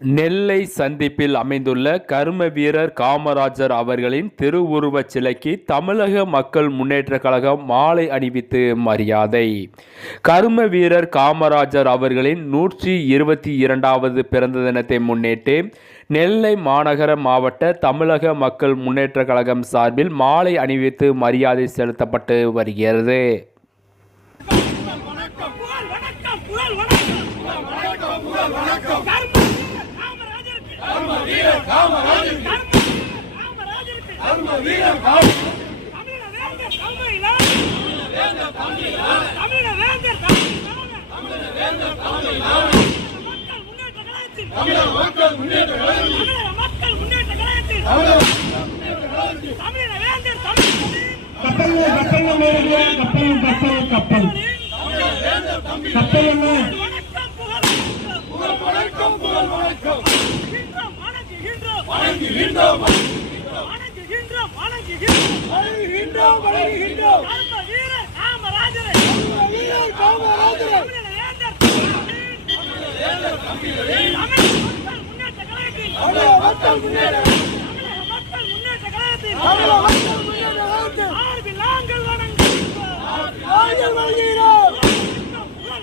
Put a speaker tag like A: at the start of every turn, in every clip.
A: நெல்லை சந்திப்பில் அமைந்துள்ள கரும வீரர் காமராஜர் அவர்களின் திருவுருவச் சிலைக்கு தமிழக மக்கள் முன்னேற்றக் கழகம் மாலை அணிவித்து மரியாதை. கரும வீரர் காமராஜர் அவர்களின் நூற்றி இருபத்தி இரண்டாவது பிறந்த தினத்தை முன்னிட்டு நெல்லை மாநகர மாவட்ட தமிழக மக்கள் முன்னேற்றக் கழகம் சார்பில் மாலை அணிவித்து மரியாதை செலுத்தப்பட்டு வருகிறது.
B: வணக்கம் புகழ் வணக்கம் புகழ் வணக்கம் காமராஜருக்கு கர்ம வீரர் காமராஜருக்கு கர்ம வீரர் தமிழ தமிழக மக்கள் முன்னேற்ற
C: கப்பல் கப்பல் கப்பல் கப்பல். கப்பல் கப்பல் என்ன
B: வணக்கம் புகழ் வணக்கம் புகழ் வணக்கம் வணங்குகின்றோம் வணங்குகின்றோம் வணங்குகின்றோம். வணங்குகின்றோம் வணங்குகின்றோம் வீரர் காமராஜரை. வீரர் காமராஜரை. மக்கள் முன்னேற்ற தமிழக மக்கள் முன்னேற்ற கழகத்தில் ஆர்பில் நாங்கள் வணங்குகிறோம் நாங்கள் வணங்குகிறோம்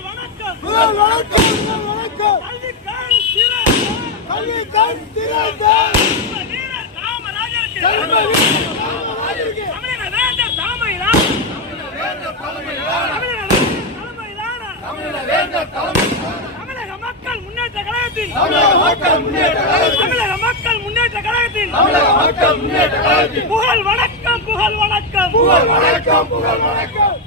B: வணக்கம் வணக்கம் வணக்கம். கல்வி கண் திறன் கல்வி கண் திறன் வீரர் காமராஜருக்கு கர்ம வீரர் காமராஜருக்கு தமிழக மக்கள் முன்னேற்ற கழகத்தில் தமிழக மக்கள் முன்னேற்ற கழகத்தில் புகழ் வணக்கம் புகழ் வணக்கம். புகழ் வணக்கம் புகழ் வணக்கம்.